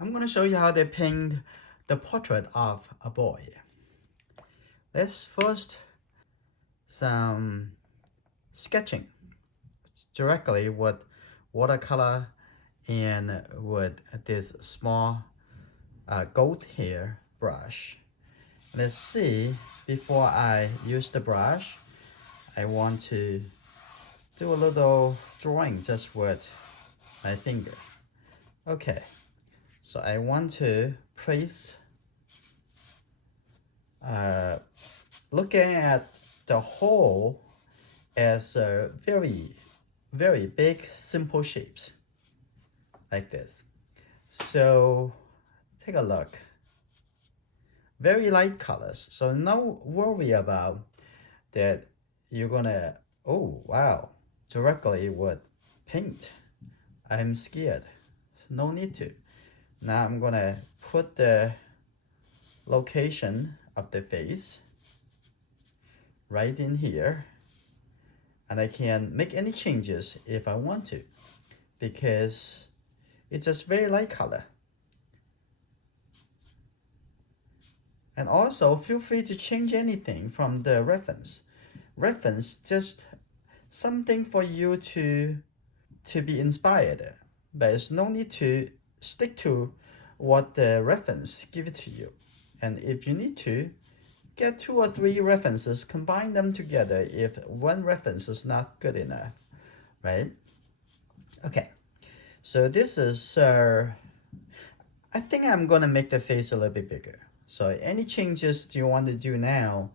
I'm going to show you how they paint the portrait of a boy. Let's first some sketching directly with watercolor and with this small goat hair brush. Let's see, before I use the brush, I want to do a little drawing just with my finger. Okay, so I want to place, looking at the whole as very big, simple shapes like this. So take a look. Very light colors, so no worry about that you're gonna, oh wow, directly with paint. I'm scared. No need to. Now I'm gonna put the location of the face right in here, and I can make any changes if I want to, because it's just very light color. And also feel free to change anything from the reference. Reference just something for you to be inspired, but it's no need to stick to what the reference give it to you. And if you need to, get 2 or 3 references, combine them together if one reference is not good enough, right? Okay, so this is, I think I'm gonna make the face a little bit bigger. So any changes do you want to do now,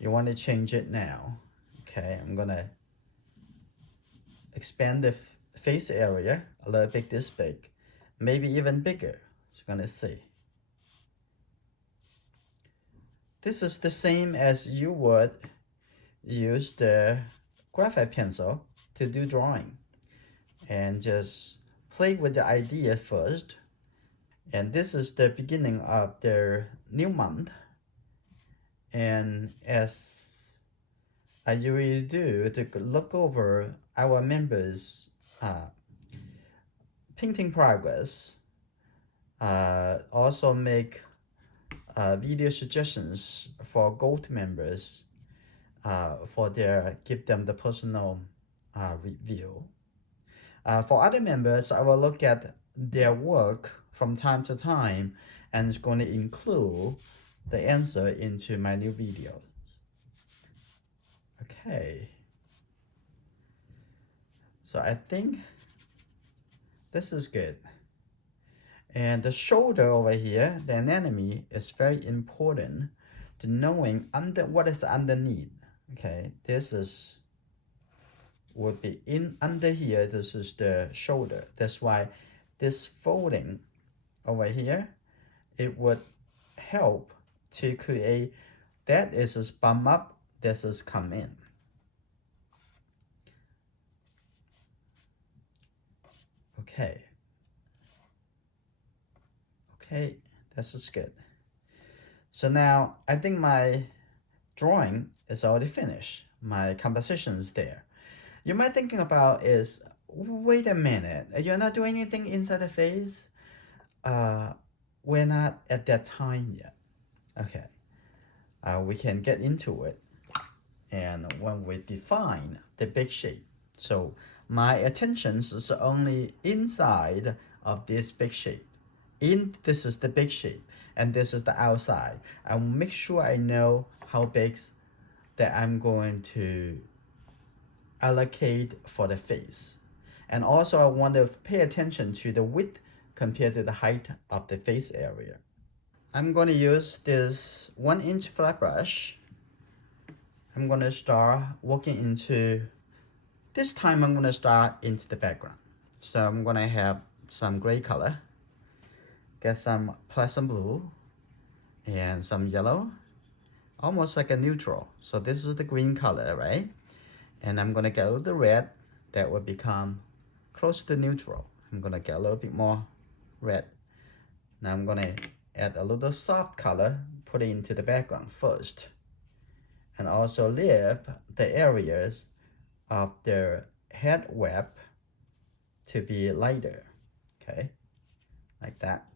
you want to change it now. Okay, I'm gonna expand the face area a little bit this big, maybe even bigger. So you're gonna see. This is the same as you would use the graphite pencil to do drawing, and just play with the idea first. And this is the beginning of their new month, and as I usually do, to look over our members' painting progress, also make video suggestions for gold members, for their, give them the personal review. For other members, I will look at their work from time to time, and it's going to include the answer into my new videos. Okay, so I think this is good. And the shoulder over here, the anatomy, is very important to knowing what is underneath. Okay, this is would be in under here. This is the shoulder. That's why this folding over here, it would help to create that is just bump up, this is come in. Okay. Okay, this is good. So now I think my drawing is already finished. My composition is there. You might thinking about is, wait a minute, you're not doing anything inside the face? We're not at that time yet. Okay, we can get into it. And when we define the big shape, so my attention is only inside of this big shape. This is the big shape, and this is the outside. I will make sure I know how big that I'm going to allocate for the face. And also I want to pay attention to the width compared to the height of the face area. I'm going to use this 1-inch flat brush. I'm going to start working into, this time I'm going to start into the background. So I'm going to have some gray color, get some pleasant blue, and some yellow, almost like a neutral. So this is the green color, right? And I'm gonna get a little red that will become close to neutral. I'm gonna get a little bit more red. Now I'm gonna add a little soft color, put it into the background first. And also leave the areas of their head web to be lighter, okay? Like that.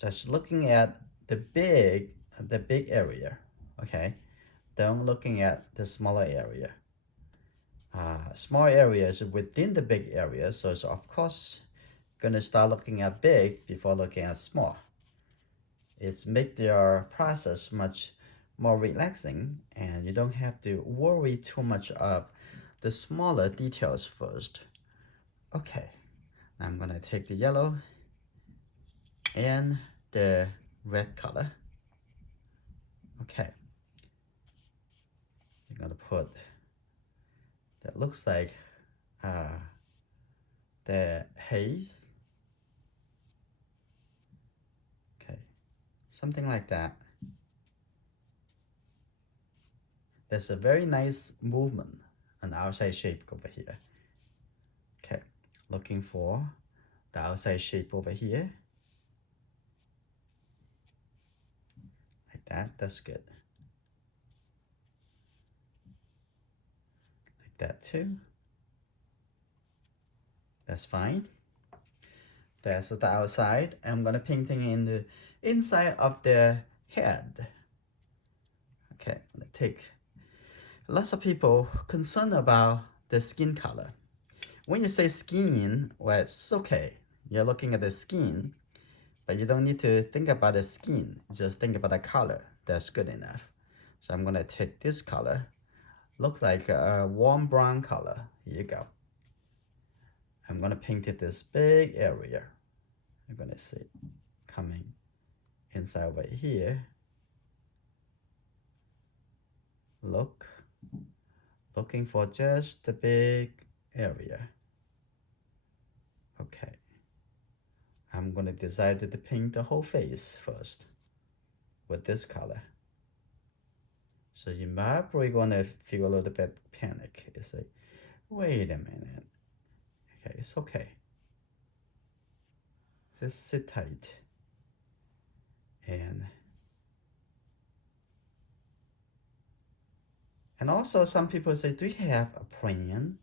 Just looking at the big area, okay? Don't looking at the smaller area. Small areas within the big area, so it's of course gonna start looking at big before looking at small. It's make their process much more relaxing, and you don't have to worry too much of the smaller details first. Okay, now I'm gonna take the yellow and the red color. Okay, I'm gonna put that looks like the haze. Okay, something like that. There's a very nice movement, an outside shape over here. Okay, looking for the outside shape over here. Like that, that's good. Like that too. That's fine. That's the outside. I'm gonna painting in the inside of the head. Okay, I'm gonna take lots of people concerned about the skin color. When you say skin, well, it's okay. You're looking at the skin, but you don't need to think about the skin. Just think about the color. That's good enough. So I'm gonna take this color. Look like a warm brown color. Here you go. I'm gonna paint it this big area. You're gonna see it coming inside right here. Looking for just the big area. Okay. I'm gonna decide to paint the whole face first with this color. So you might probably gonna feel a little bit panic. It's like, wait a minute. Okay, it's okay. Just sit tight. And also some people say, do you have a plan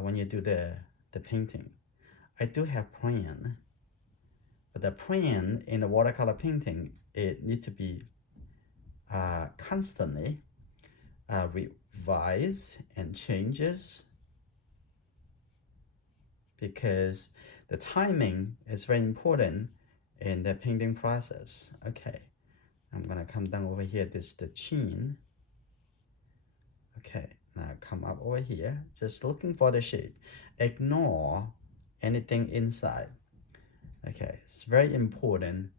when you do the painting? I do have plan, but the plan in the watercolor painting, it need to be constantly revised and changes, because the timing is very important in the painting process. Okay, I'm gonna come down over here, this is the chin. Okay, now come up over here, just looking for the shape. Ignore anything inside. Okay, it's very important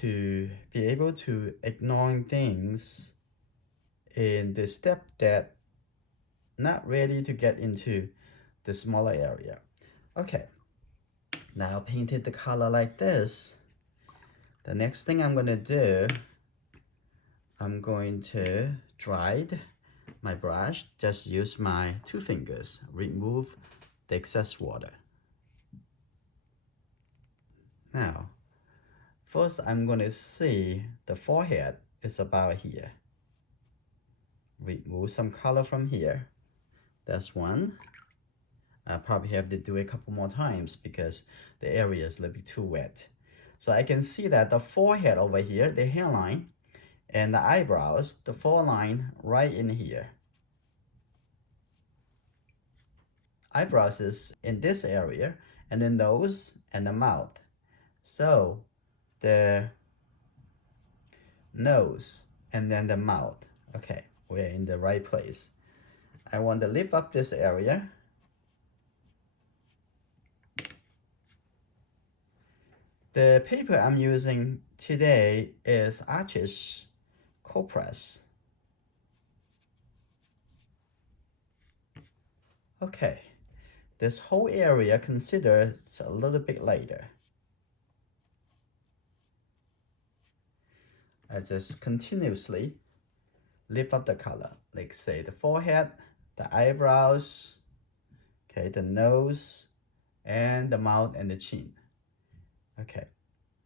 to be able to ignore things in the step that not ready to get into the smaller area. Okay, now painted the color like this. The next thing I'm gonna do, I'm going to dry my brush. Just use my 2 fingers, remove the excess water. Now, first I'm going to see the forehead is about here. Remove some color from here. That's one. I probably have to do it a couple more times because the area is a little bit too wet. So I can see that the forehead over here, the hairline, and the eyebrows, the foreline right in here. Eyebrows is in this area, and the nose and the mouth. So the nose and then the mouth. Okay, we're in the right place. I want to lift up this area. The paper I'm using today is Artist Cold Press. Okay, this whole area considered a little bit lighter. I just continuously lift up the color, like say the forehead, the eyebrows, okay, the nose, and the mouth and the chin. Okay,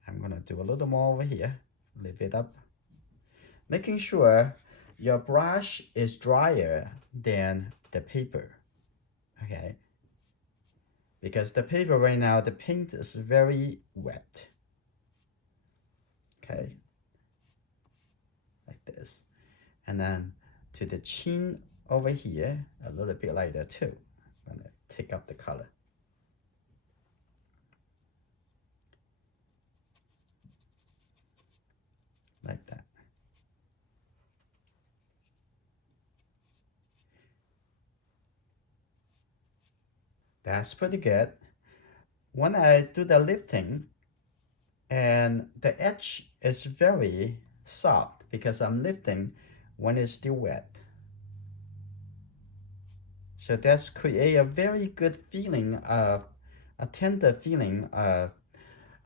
I'm gonna do a little more over here, lift it up, making sure your brush is drier than the paper, okay? Because the paper right now, the paint is very wet. okay, like this. And then to the chin over here, a little bit like that too. I'm gonna take up the color. Like that. That's pretty good. When I do the lifting, and the edge is very soft because I'm lifting when it's still wet. So that's create a very good feeling of a tender feeling of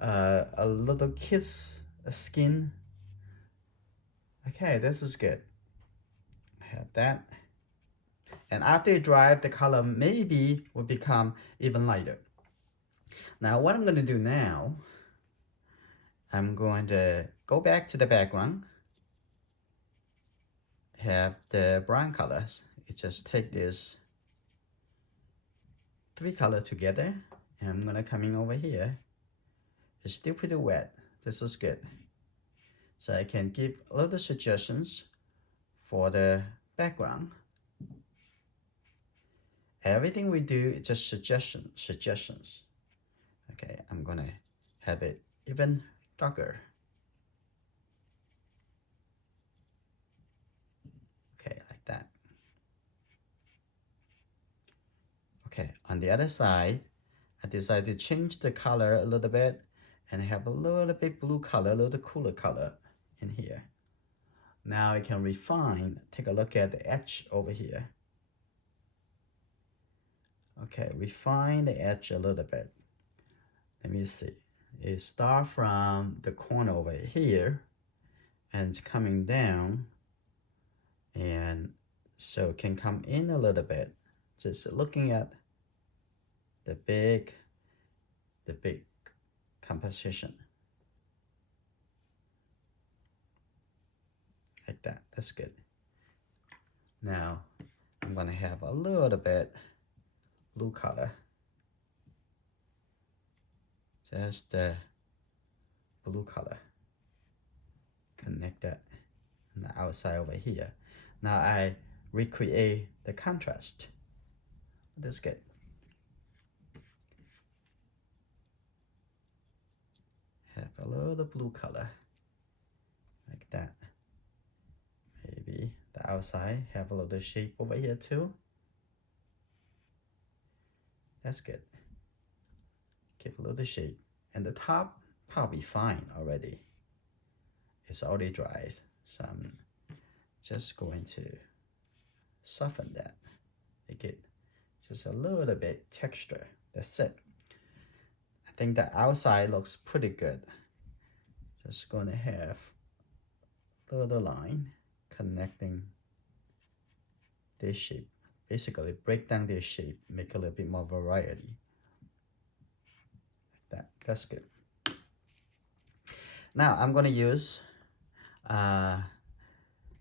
a little kid's skin. Okay, this is good. Have that. And after it dries, the color maybe will become even lighter. Now what I'm going to do now, I'm going to go back to the background, have the brown colors. It just take this 3 colors together, and I'm gonna come in over here. It's still pretty wet. This is good. So I can give a little suggestions for the background. Everything we do is just suggestions. Okay, I'm gonna have it even darker. Okay, like that. Okay, on the other side, I decided to change the color a little bit and have a little bit blue color, a little cooler color in here. Now I can refine, take a look at the edge over here. Okay, refine the edge a little bit. Let me see. It starts from the corner over here and it's coming down, and so it can come in a little bit. Just looking at the big composition. Like that, that's good. Now I'm gonna have a little bit blue color. Just the blue color. Connect that on the outside over here. Now I recreate the contrast. That's good. Have a little blue color, like that. Maybe the outside have a little shape over here too. That's good. Give a little shape. And the top probably fine already. It's already dried, so I'm just going to soften that. Make it just a little bit texture. That's it. I think the outside looks pretty good. Just going to have a little line connecting this shape. Basically break down this shape, make a little bit more variety. Like that, that's good. Now I'm gonna use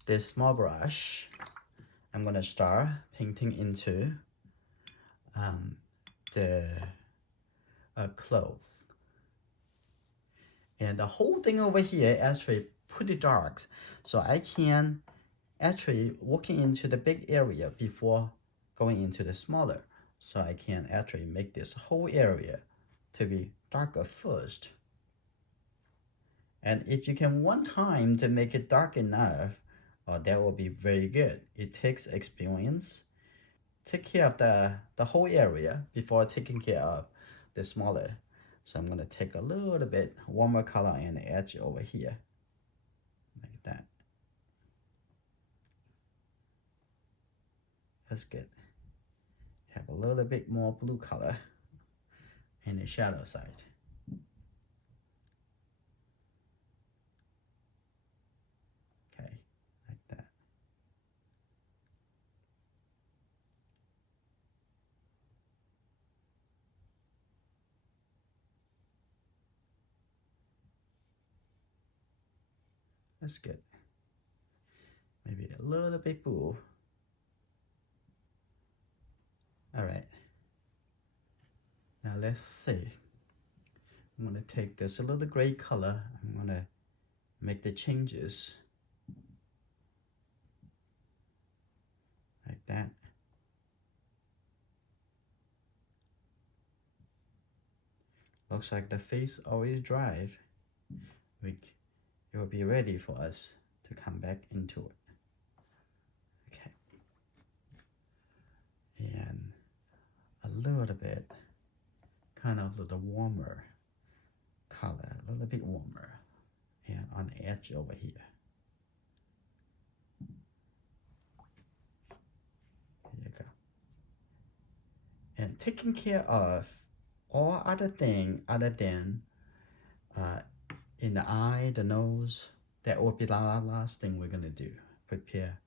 this small brush. I'm gonna start painting into the cloth. And the whole thing over here actually pretty dark, so I can actually walking into the big area before going into the smaller. So I can actually make this whole area to be darker first. And if you can one time to make it dark enough, that will be very good. It takes experience. Take care of the whole area before taking care of the smaller. So I'm gonna take a little bit warmer color on the edge over here, like that. That's good. Have a little bit more blue color in the shadow side. Okay, like that. That's good. Maybe a little bit blue. All right. Now let's see. I'm gonna take this a little gray color. I'm gonna make the changes like that. Looks like the face already dry. It will be ready for us to come back into it. Okay. And a little bit, kind of a little warmer color, a little bit warmer. And on the edge over here. There you go. And taking care of all other thing other than in the eye, the nose, that will be the last thing we're gonna do. Prepare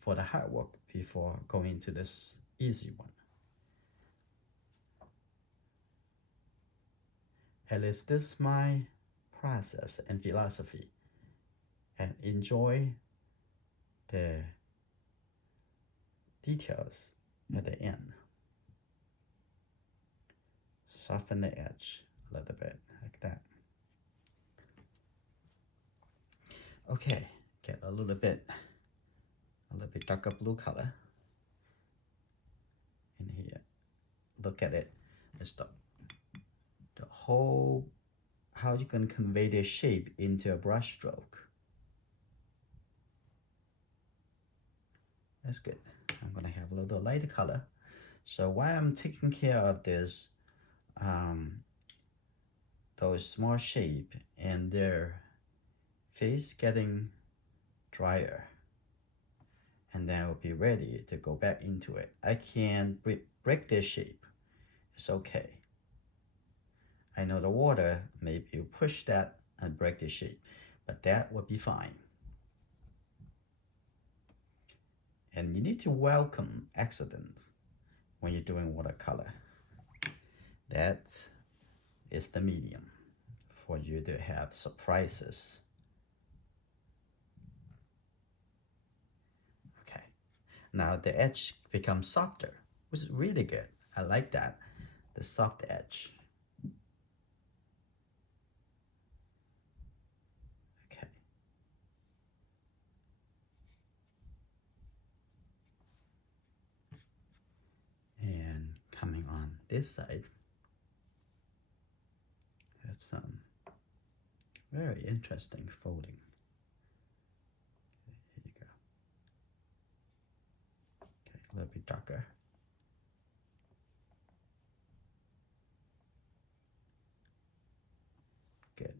for the hard work before going to this easy one. At least this is my process and philosophy, and enjoy the details at the end. Soften the edge a little bit like that. Okay, get a little bit darker blue color in here. Look at it. It's the whole, how you can convey the shape into a brush stroke. That's good. I'm gonna have a little lighter color. So while I'm taking care of this, those small shape and their face getting drier, and then I'll be ready to go back into it. I can break this shape. It's okay. I know the water maybe push that and break the shape, but that will be fine. And you need to welcome accidents when you're doing watercolor. That is the medium for you to have surprises. Okay, now the edge becomes softer, which is really good. I like that, the soft edge. Okay. And coming on this side, that's some very interesting folding. Okay, here you go. Okay, a little bit darker. Good.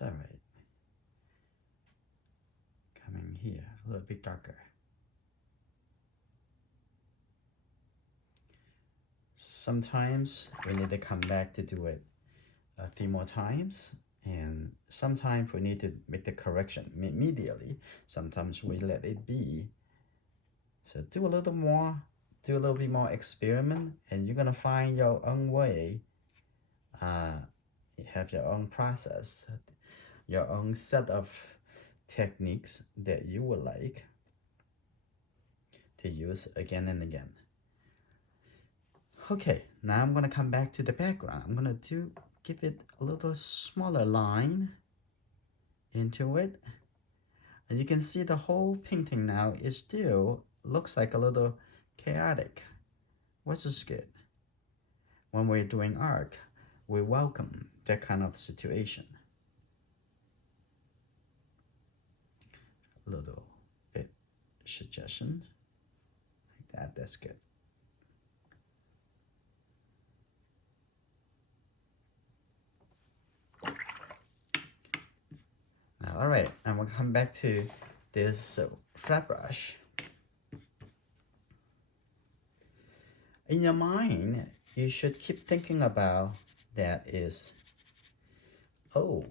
All right. Coming here, a little bit darker. Sometimes we need to come back to do it a few more times, and sometimes we need to make the correction immediately. Sometimes we let it be. So do a little more, do a little bit more experiment, and you're gonna find your own way. You have your own process, your own set of techniques that you would like to use again and again. Okay, now I'm gonna come back to the background. I'm gonna give it a little smaller line into it. And you can see the whole painting now is still looks like a little chaotic, which is good. When we're doing art, we welcome that kind of situation. A little bit suggestion like that, that's good. Now, all right, and we'll come back to this flat brush. In your mind, you should keep thinking about that is, oh,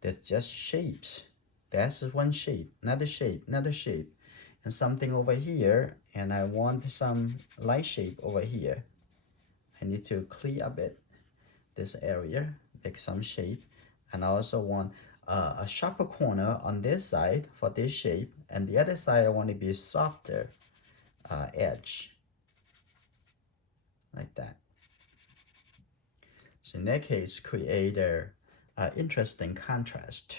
that's just shapes. That's one shape, another shape, another shape, and something over here, and I want some light shape over here. I need to clear a bit this area, make some shape, and I also want a sharper corner on this side for this shape, and the other side I want to be softer edge, like that. So in that case, create a interesting contrast.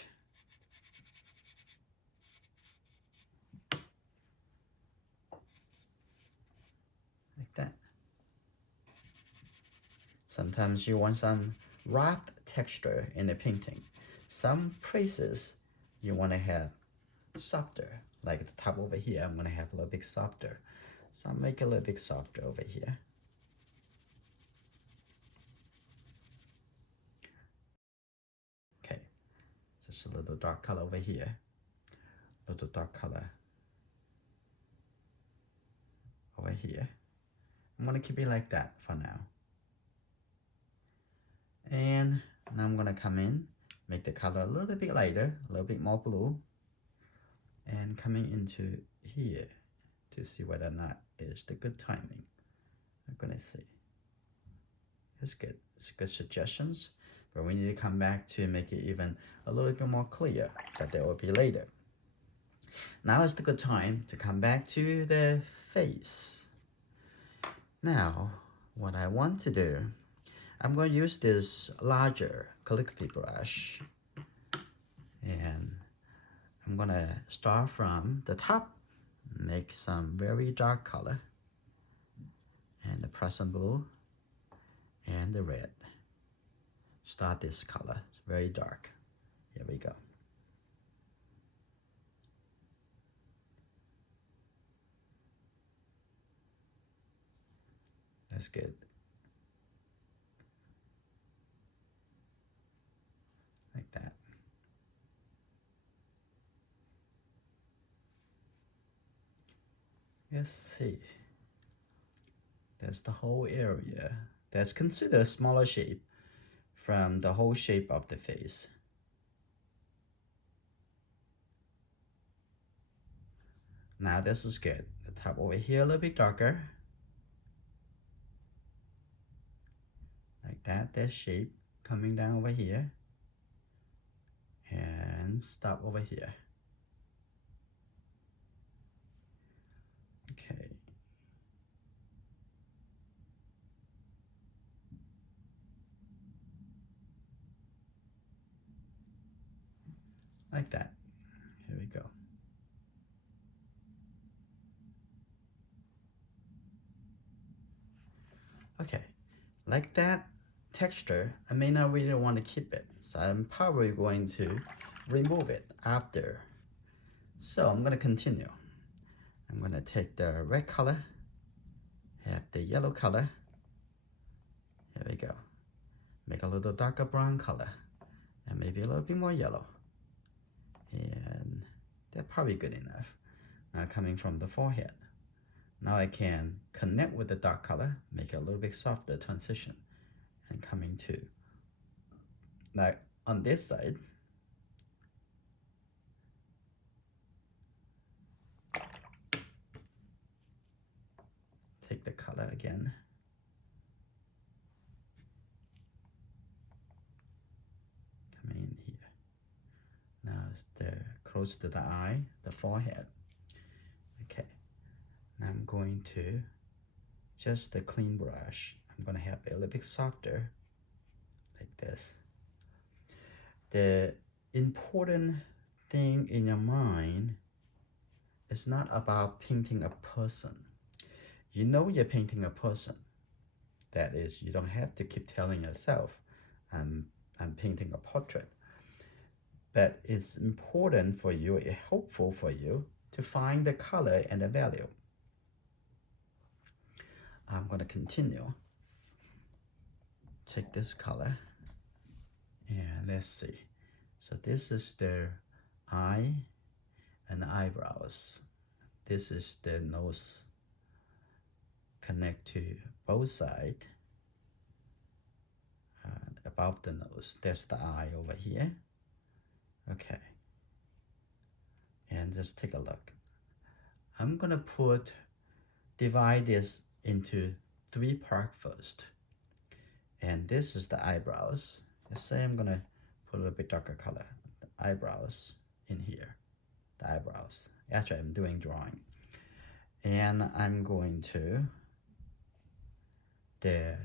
Like that. Sometimes you want some rough texture in the painting. Some places you want to have softer, like the top over here, I'm going to have a little bit softer. So I'll make it a little bit softer over here. Okay, just a little dark color over here, a little dark color over here. I'm going to keep it like that for now. And now I'm going to come in, make the color a little bit lighter, a little bit more blue, and coming into here to see whether or not is the good timing. I'm going to see. It's good. It's good suggestions, but we need to come back to make it even a little bit more clear, but that will be later. Now is the good time to come back to the face. Now, what I want to do, I'm going to use this larger calligraphy brush, and I'm going to start from the top, make some very dark color, and the Prussian blue, and the red. Start this color, it's very dark. Here we go. That's good. Like that. Let's see. That's the whole area. That's considered a smaller shape from the whole shape of the face. Now this is good. The top over here a little bit darker. Like that, that shape coming down over here. And stop over here. Okay. Like that. Here we go. Okay, like that texture, I may not really want to keep it, so I'm probably going to remove it after. So I'm going to continue. I'm going to take the red color, have the yellow color. Here we go. Make a little darker brown color, and maybe a little bit more yellow. And that's probably good enough. Now coming from the forehead. Now I can connect with the dark color, make it a little bit softer transition, and coming to, like on this side, take the color again, coming in here. Now it's close to the eye, the forehead. Okay, now I'm going to just the clean brush. I'm going to have it a little bit softer, like this. The important thing in your mind is not about painting a person. You know you're painting a person. That is, you don't have to keep telling yourself, I'm painting a portrait. But it's important for you, it's helpful for you to find the color and the value. I'm going to continue. Take this color, and let's see. So this is the eye and the eyebrows. This is the nose. Connect to both sides. Above the nose, that's the eye over here. Okay. And just take a look. I'm gonna divide this into 3 parts first. And this is the eyebrows. Let's say I'm gonna put a little bit darker color. The eyebrows in here. The eyebrows. Actually, I'm doing drawing. And I'm going to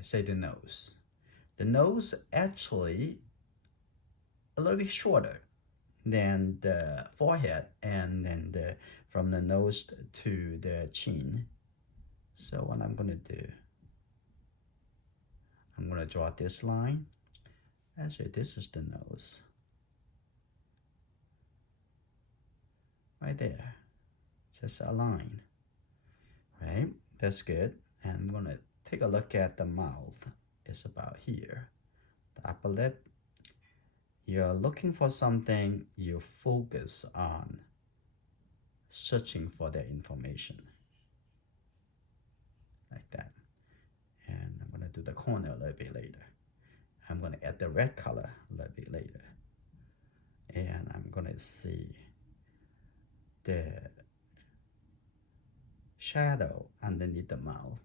say the nose. The nose actually a little bit shorter than the forehead, and then from the nose to the chin. So what I'm gonna do, I'm gonna draw this line. Actually, this is the nose. Right there. Just a line. Right? That's good. And I'm gonna take a look at the mouth. It's about here. The upper lip. You're looking for something, you focus on searching for that information. Like that. And I'm gonna do the corner a little bit later. I'm gonna add the red color a little bit later. And I'm gonna see the shadow underneath the mouth.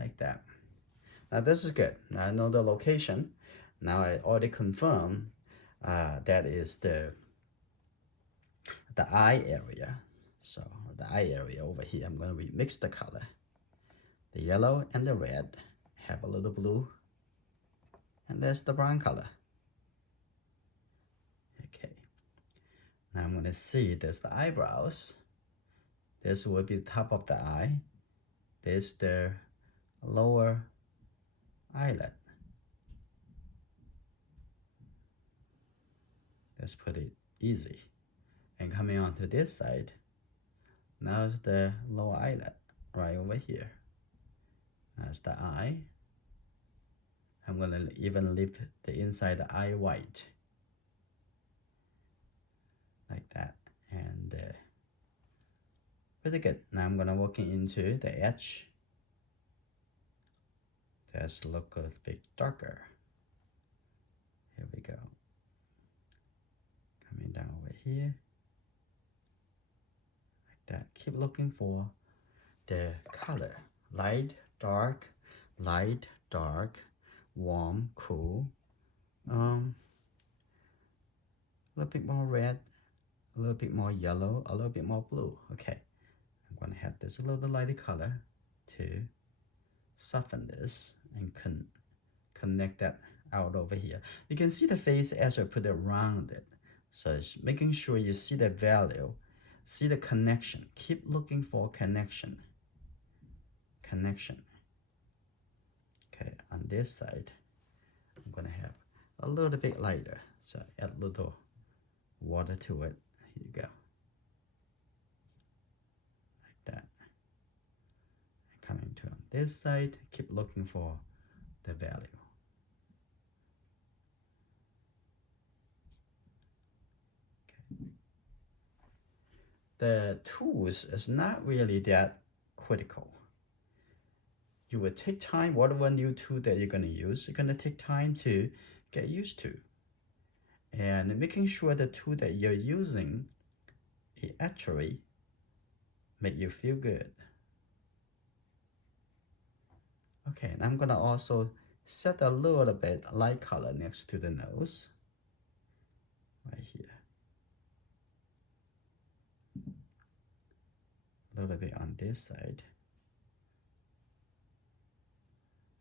Like that. Now this is good. Now I know the location. Now I already confirmed that is the eye area. So the eye area over here, I'm going to remix the color. The yellow and the red have a little blue, and there's the brown color. Okay. Now I'm going to see there's the eyebrows. This will be the top of the eye. There's the lower eyelid. That's pretty easy. And coming on to this side, now it's the lower eyelid right over here. That's the eye. I'm gonna even leave the inside the eye white. Like that. And pretty good. Now I'm gonna work into the edge. Just look a bit darker. Here we go. Coming down over here. Like that. Keep looking for the color. Light, dark, warm, cool. A little bit more red, a little bit more yellow, a little bit more blue. Okay. I'm gonna have this a little lighter color to soften this and connect that out over here. You can see the face as I put it around it. So it's making sure you see the value, see the connection. Keep looking for connection. Okay, on this side, I'm gonna have a little bit lighter. So add a little water to it. Here you go. Like that. And coming to on this side, keep looking for the value. Okay. The tools is not really that critical. You will take time, whatever new tool that you're gonna use, you're gonna take time to get used to. And making sure the tool that you're using, it actually make you feel good. Okay, and I'm gonna also set a little bit light color next to the nose, right here. A little bit on this side.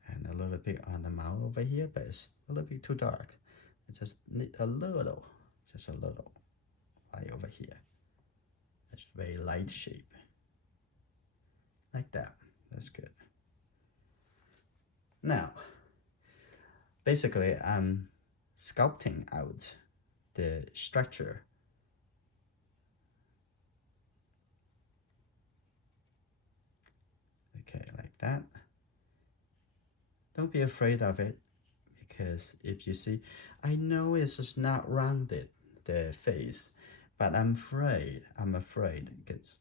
And a little bit on the mouth over here, but it's a little bit too dark. It just need a little, just a little, right over here. It's very light shape. Like that, that's good. Now, basically I'm sculpting out the structure. Okay, like that. Don't be afraid of it, because if you see, I know it's just not rounded, the face, but I'm afraid, because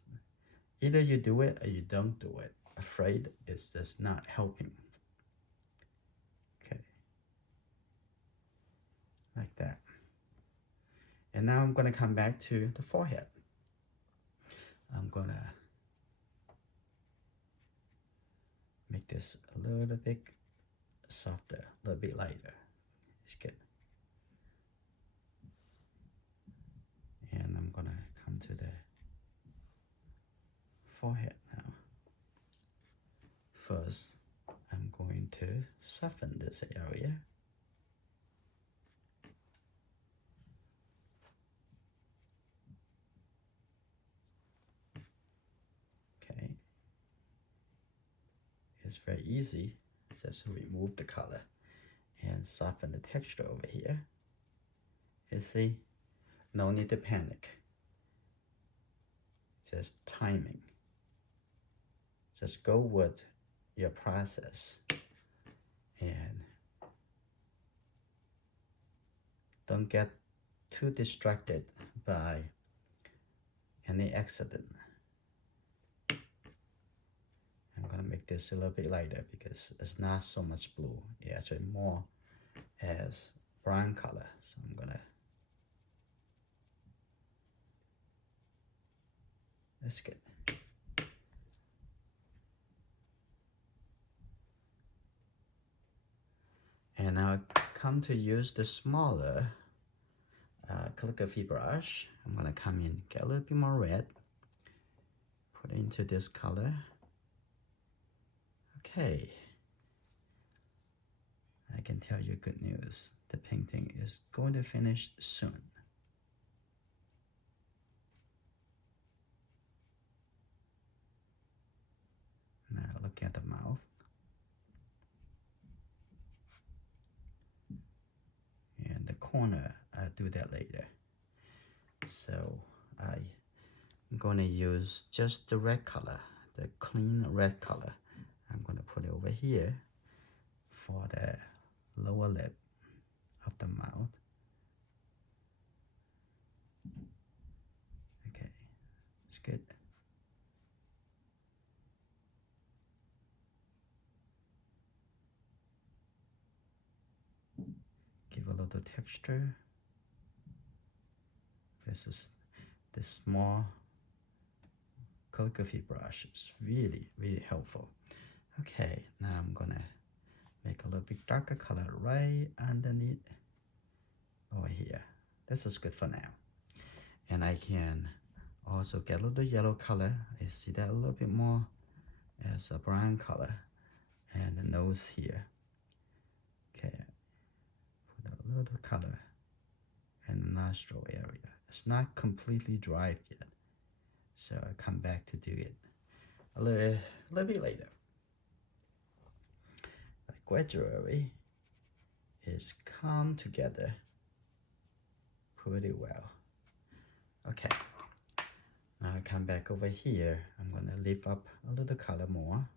either you do it or you don't do it. Afraid is just not helping. Okay, like that. And now I'm gonna come back to the forehead. I'm gonna make this a little bit softer, a little bit lighter. It's good. to the forehead now. First, I'm going to soften this area. Okay. It's very easy. Just remove the color and soften the texture over here. You see, no need to panic. Just timing. Just go with your process and don't get too distracted by any accident. I'm gonna make this a little bit lighter because it's not so much blue. It's actually more as brown color. So I'm gonna, that's good. And now come to use the smaller calligraphy brush. I'm gonna come in, get a little bit more red, put it into this color. Okay, I can tell you good news. The painting is going to finish soon. Now look at the mouth. And the corner, I'll do that later. So I'm going to use just the red color, the clean red color. I'm going to put it over here for the lower lip of the mouth. Okay, it's good. Give a little texture. This is the small calligraphy brush. It's really, really helpful. Okay, now I'm gonna make a little bit darker color right underneath over here. This is good for now. And I can also get a little yellow color. I see that a little bit more as a brown color. And the nose here. Okay, put a little color in the nostril area. It's not completely dry yet, so I'll come back to do it a little bit later. But gradually, it's come together pretty well. Okay, now I come back over here. I'm gonna lift up a little color more.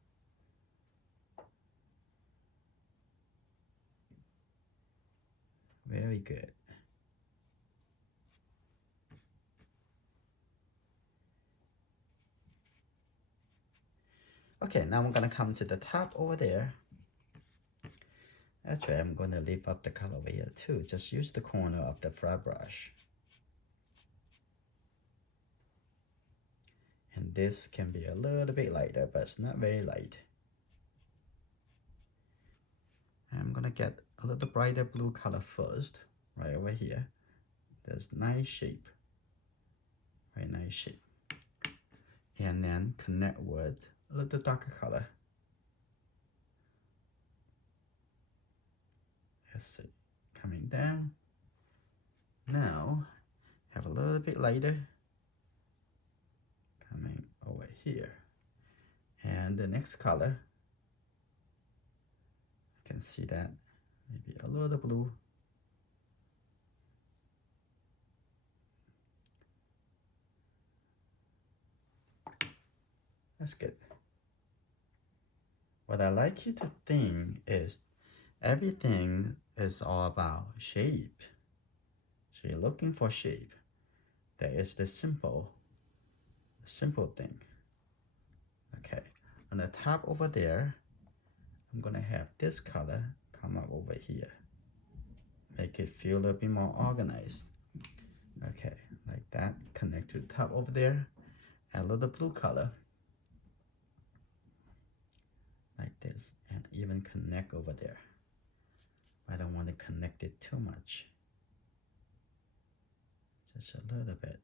Very good. Okay, now I'm gonna come to the top over there. Actually, I'm gonna lift up the color over here too. Just use the corner of the flat brush. And this can be a little bit lighter, but it's not very light. I'm gonna get a little brighter blue color first, right over here. There's nice shape, very nice shape. And then connect with a little darker color. That's it, coming down. Now, have a little bit lighter, coming over here. And the next color, you can see that, maybe a little blue. That's good. What I like you to think is everything is all about shape. So you're looking for shape. That is the simple thing. Okay, on the top over there, I'm gonna have this color come up over here. Make it feel a little bit more organized. Okay, like that. Connect to the top over there. Add a little blue color. Like this, and even connect over there. I don't want to connect it too much. Just a little bit.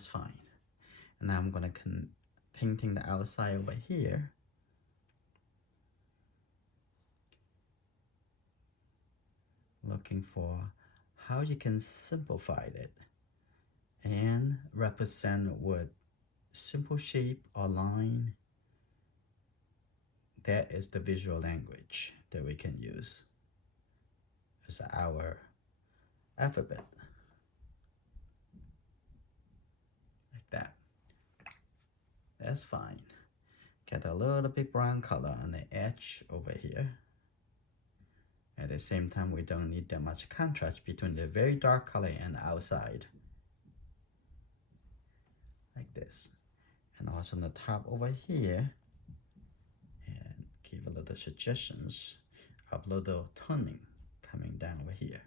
that's fine. And now I'm gonna painting the outside over here. Looking for how you can simplify it and represent with simple shape or line. That is the visual language that we can use as our alphabet. Like that. That's fine. Get a little bit brown color on the edge over here. At the same time, we don't need that much contrast between the very dark color and the outside. Like this. And also on the top over here, and give a little suggestions of little toning coming down over here.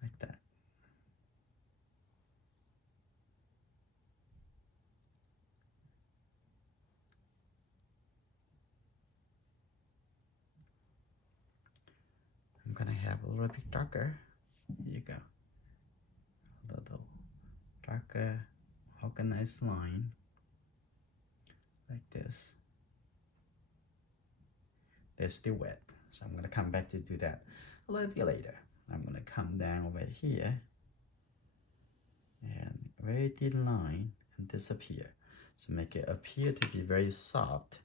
Like that. I'm gonna have a little bit darker. Here you go. A little darker, organized line. Like this. They're still wet, so I'm gonna come back to do that a little bit later. I'm gonna come down over here and very thin line and disappear. So make it appear to be very soft.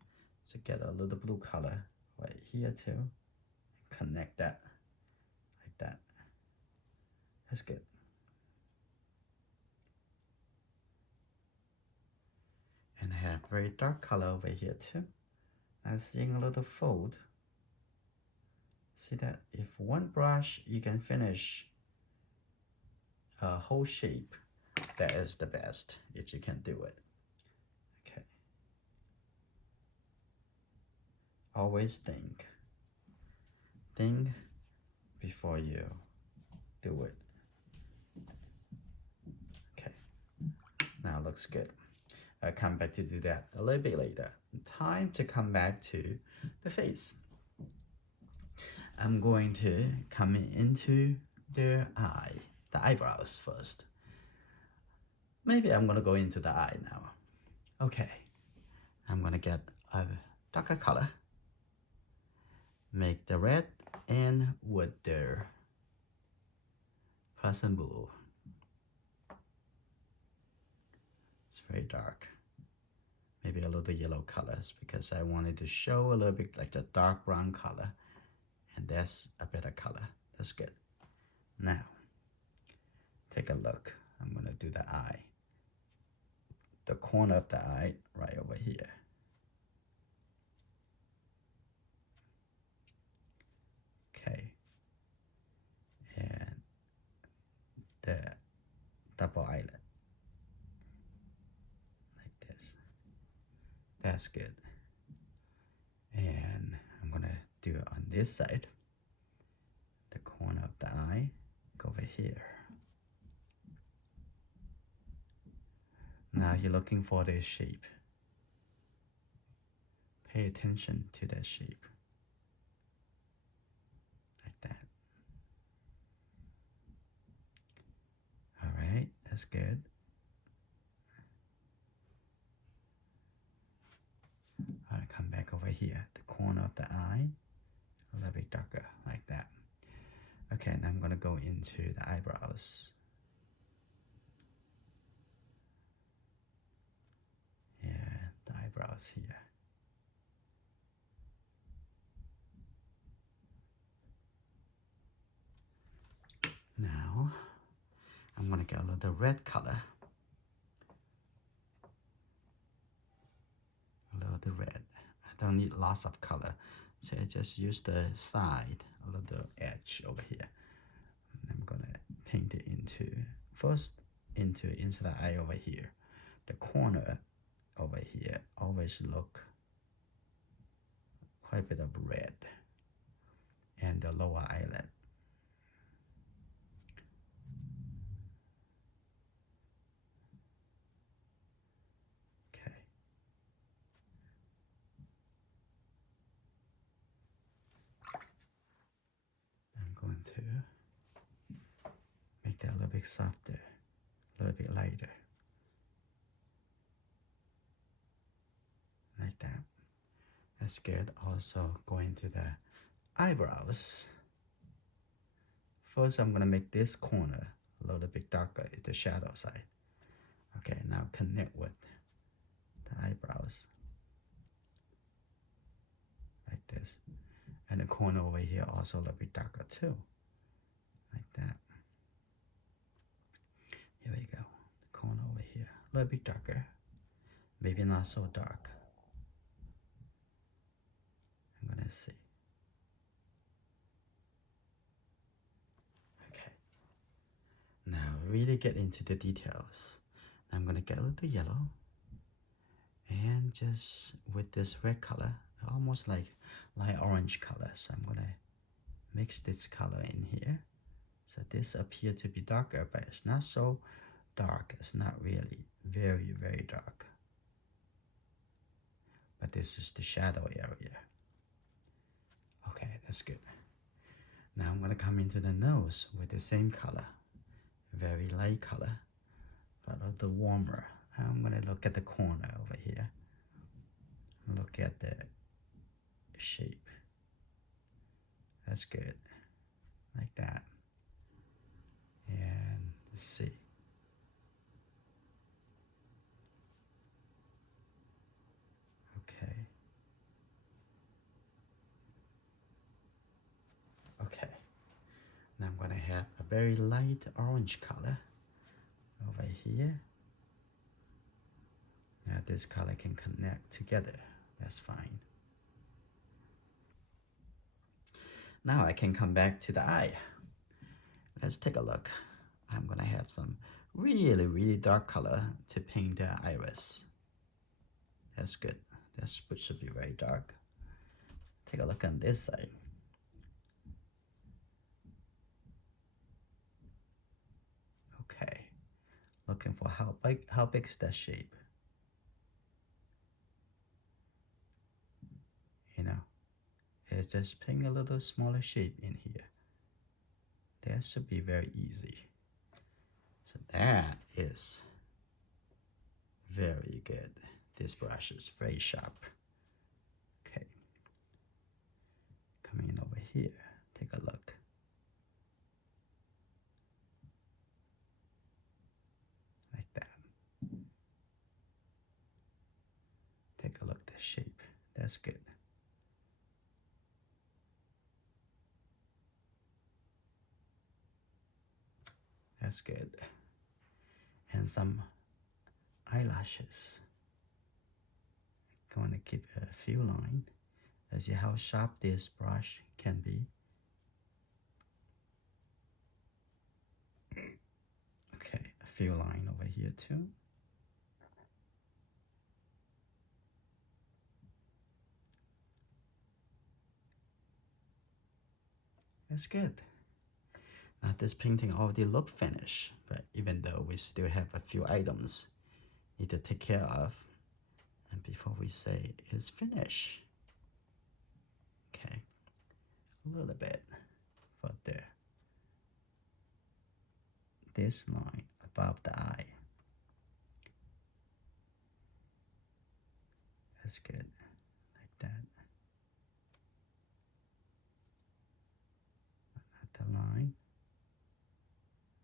So get a little blue color right here too. Connect that like that. That's good. And I have very dark color over here too. I'm seeing a little fold. See that? If one brush you can finish a whole shape, that is the best if you can do it. Okay. Always think before you do it. Okay. Now it looks good. I'll come back to do that a little bit later. Time to come back to the face. I'm going to come into the eyebrows first. Maybe I'm gonna go into the eye now. Okay, I'm gonna get a darker color. Make the red and with the fluorescent blue. It's very dark. Maybe a little yellow colors because I wanted to show a little bit like the dark brown color. And that's a better color. That's good. Now, take a look. I'm gonna do the eye. The corner of the eye right over here. Okay. And the double eyelid. Like this. That's good. And I'm gonna do it on this side. The corner of the eye, go over here. Now you're looking for this shape. Pay attention to that shape. Like that. All right, that's good. I'll come back over here, the corner of the eye, a little bit darker, like that. Okay, and I'm gonna go into the eyebrows. Yeah, the eyebrows here. Now, I'm gonna get a little red color. A little red. I don't need lots of color, so I just use the side, a little edge over here. And I'm gonna paint it into the eye over here. The corner over here always look quite a bit of red, and the lower eyelid. Okay. I'm going to bit softer, a little bit lighter. Like that. That's good. Also going to the eyebrows. First, I'm gonna make this corner a little bit darker. It's the shadow side. Okay, now connect with the eyebrows. Like this. And the corner over here also a little bit darker too. Like that. Here we go. The corner over here. A little bit darker. Maybe not so dark. I'm gonna see. Okay. Now really get into the details. I'm gonna get a little yellow. And just with this red color, almost like light orange color. So I'm gonna mix this color in here. So this appears to be darker, but it's not so dark. It's not really very, very dark. But this is the shadow area. Okay, that's good. Now I'm gonna come into the nose with the same color. Very light color, but a little warmer. I'm gonna look at the corner over here. Look at the shape. That's good. Like that. And let's see. Okay. Okay. Now I'm gonna have a very light orange color over here. Now this color can connect together. That's fine. Now I can come back to the eye. Let's take a look. I'm gonna have some really, really dark color to paint the iris. That's good. That should be very dark. Take a look on this side. Okay. Looking for how big is that shape? You know, it's just putting a little smaller shape in here. That should be very easy. So that is very good. This brush is very sharp. Okay. Coming in over here, take a look. Like that. Take a look at the shape. That's good. That's good. And some eyelashes. Going to keep a few lines. Let's see how sharp this brush can be. Okay, a few lines over here too. That's good. Now this painting already look finished, but even though we still have a few items need to take care of, and before we say it's finished. Okay, a little bit for there. This line above the eye. That's good, like that. Another line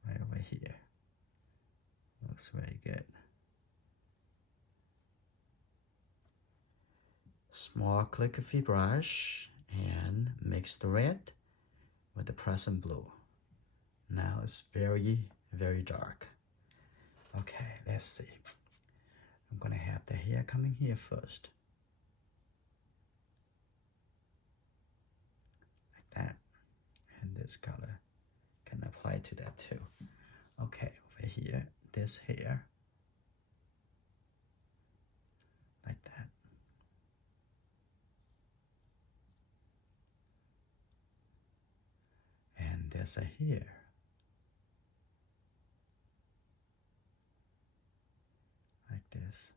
right over here. Looks very good. Small calligraphy brush and mix the red with the present blue. Now it's very, very dark. Okay, let's see. I'm gonna have the hair coming here first. Like that. And this color can apply to that too. Okay, over here, this hair. Like that. And there's a hair. Like this.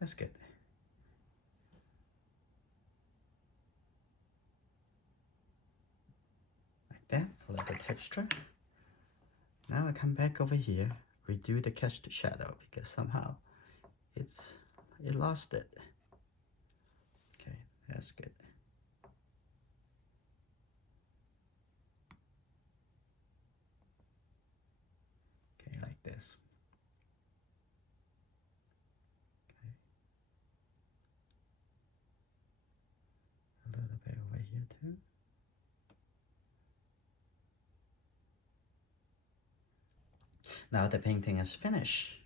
That's good. texture. Now I come back over here, redo the cast shadow because somehow it lost it. Okay, that's good. Okay, like this. Okay. A little bit over here too. Now the painting is finished.